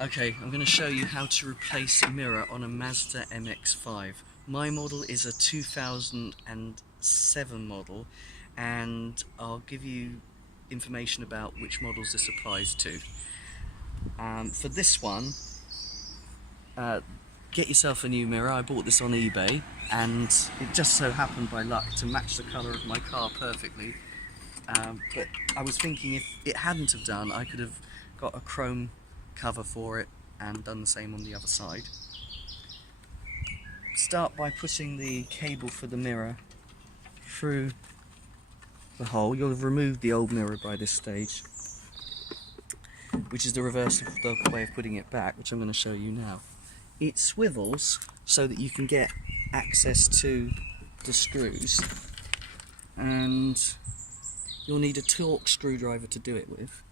Okay, I'm going to show you how to replace a mirror on a Mazda MX5. My model is a 2007 model, and I'll give you information about which models this applies to. For this one, get yourself a new mirror. I bought this on eBay, and it just so happened by luck to match the colour of my car perfectly. But I was thinking if it hadn't have done, I could have got a chrome cover for it and done the same on the other side. Start by putting the cable for the mirror through the hole. You'll have removed the old mirror by this stage, which is the reverse of the way of putting it back, which I'm going to show you now. It swivels so that you can get access to the screws, and you'll need a Torx screwdriver to do it with.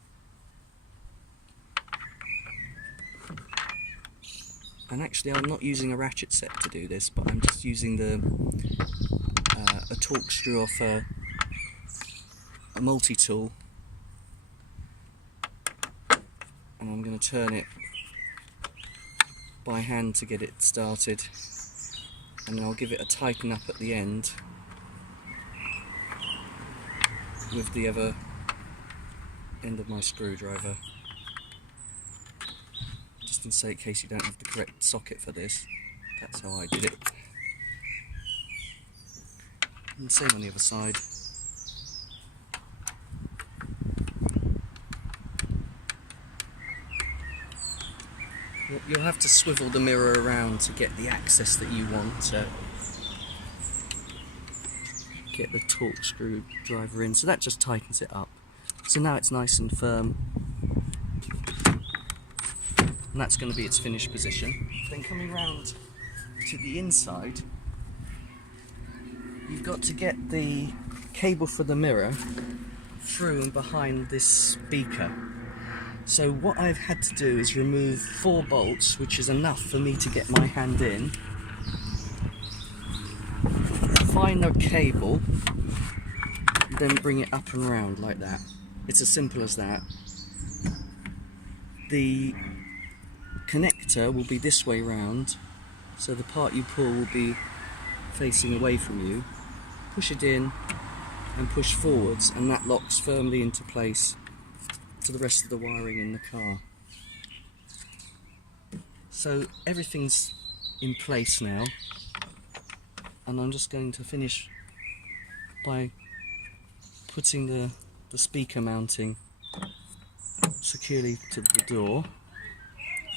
And actually I'm not using a ratchet set to do this, but I'm just using a Torx screw off a multi-tool, and I'm going to turn it by hand to get it started, and then I'll give it a tighten up at the end with the other end of my screwdriver, just in case you don't have the correct socket for this. That's how I did it. And same on the other side. You'll have to swivel the mirror around to get the access that you want to get the Torx screwdriver in, so that just tightens it up. So now it's nice and firm, and that's going to be its finished position. Then coming round to the inside, you've got to get the cable for the mirror through and behind this speaker. So what I've had to do is remove 4 bolts, which is enough for me to get my hand in, find the cable, then bring it up and round like that. It's as simple as that. The connector will be this way round, so the part you pull will be facing away from you. Push it in and push forwards, and that locks firmly into place to the rest of the wiring in the car. So everything's in place now, and I'm just going to finish by putting the speaker mounting securely to the door.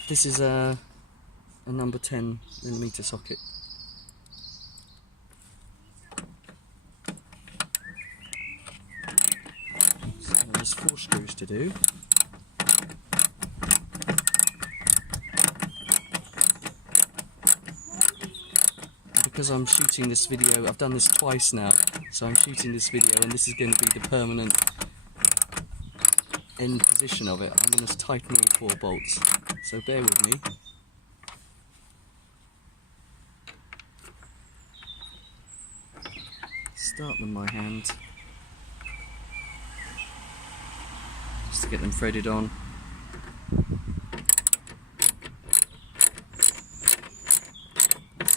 This is a number 10mm socket. So there's 4 screws to do. Because I'm shooting this video, I've done this twice now, so I'm shooting this video and this is going to be the permanent end position of it. I'm going to tighten all 4 bolts, so bear with me. Start them by hand, just to get them threaded on.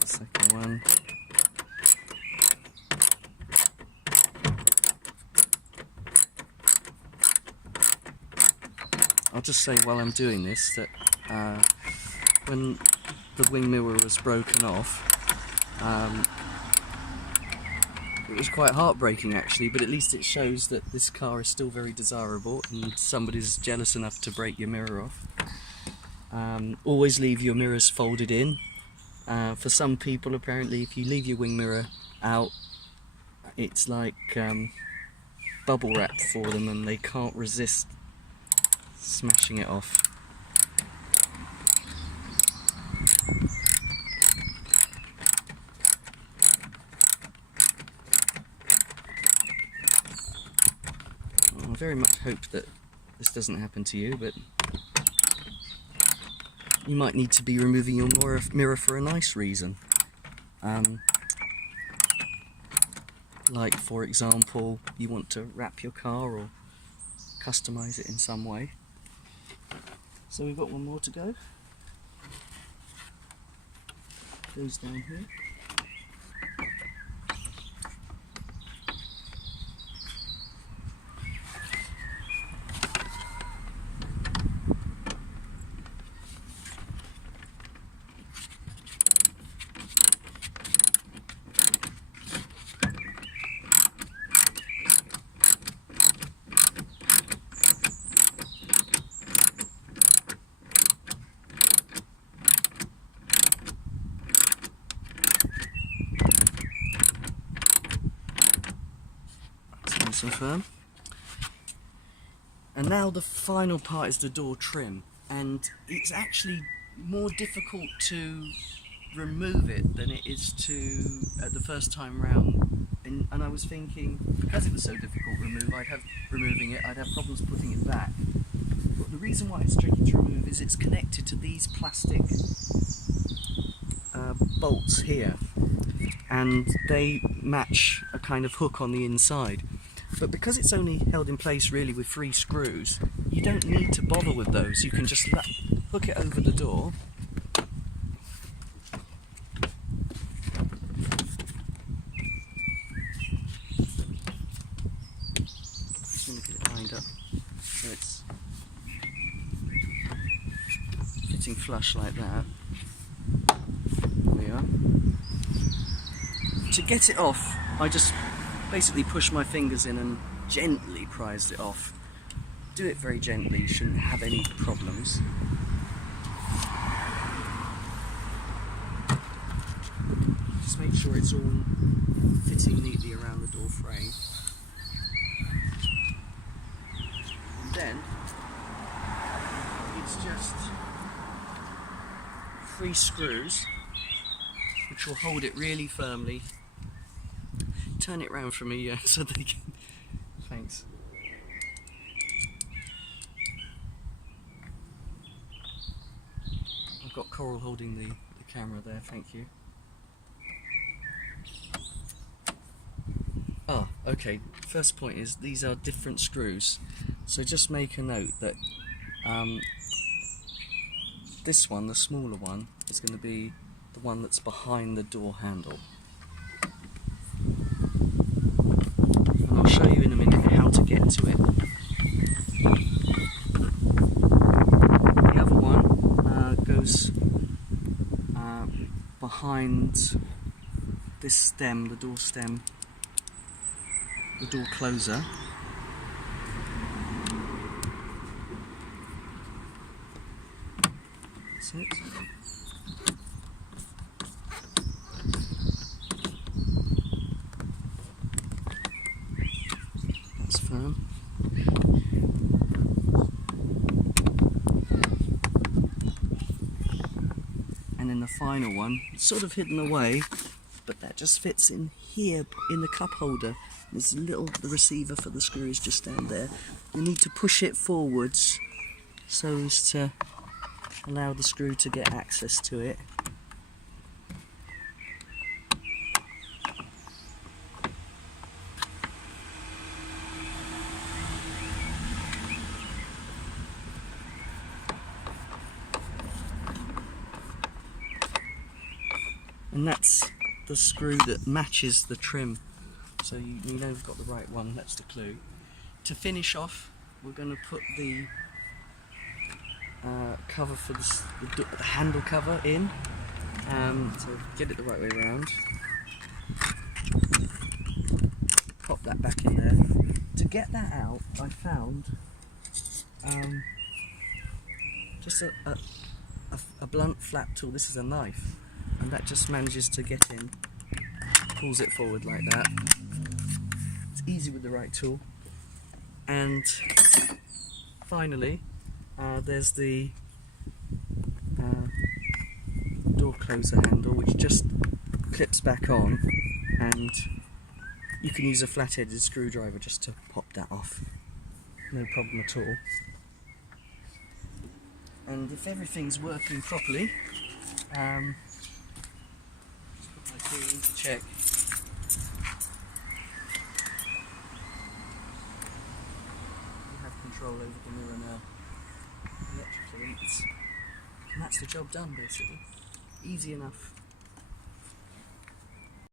Second one. I'll just say while I'm doing this that when the wing mirror was broken off, it was quite heartbreaking actually, but at least it shows that this car is still very desirable and somebody's jealous enough to break your mirror off. Always leave your mirrors folded in. For some people, apparently, if you leave your wing mirror out, it's like bubble wrap for them, and they can't resist smashing it off. I very much hope that this doesn't happen to you, but you might need to be removing your mirror for a nice reason. Like, for example, you want to wrap your car or customize it in some way. So we've got one more to go. Goes down here. Nice and firm. And now the final part is the door trim, and it's actually more difficult to remove it than it is to at the first time round. And I was thinking, because it was so difficult removing it, I'd have problems putting it back. But the reason why it's tricky to remove is it's connected to these plastic bolts here, and they match a kind of hook on the inside. But because it's only held in place really with 3 screws, you don't need to bother with those. You can just hook it over the door. Just going to get it lined up so it's fitting flush like that. There we are. To get it off, I just basically push my fingers in and gently prised it off. Do it very gently, you shouldn't have any problems. Just make sure it's all fitting neatly around the door frame. And then it's just 3 screws which will hold it really firmly. Turn it round for me, so they can. Thanks. I've got Coral holding the camera there, thank you. Ah, okay. First point is these are different screws, so just make a note that this one, the smaller one, is going to be the one that's behind the door handle. I'll show you in a minute how to get to it. The other one goes behind this stem, the door stem, the door closer. That's it. Firm. And then the final one, it's sort of hidden away, but that just fits in here in the cup holder. There's the receiver for the screw is just down there. You need to push it forwards so as to allow the screw to get access to it. And that's the screw that matches the trim, so you know you've got the right one. That's the clue. To finish off, we're going to put the cover for the handle cover in, so get it the right way around. Pop that back in there. To get that out, I found just a blunt flat tool. This is a knife, and that just manages to get in, pulls it forward like that. It's easy with the right tool. And finally, there's the door closer handle, which just clips back on, and you can use a flat-headed screwdriver just to pop that off. No problem at all. And if everything's working properly, just put my key in to check. You have control over the mirror now. Electrically, that's the job done basically. Easy enough.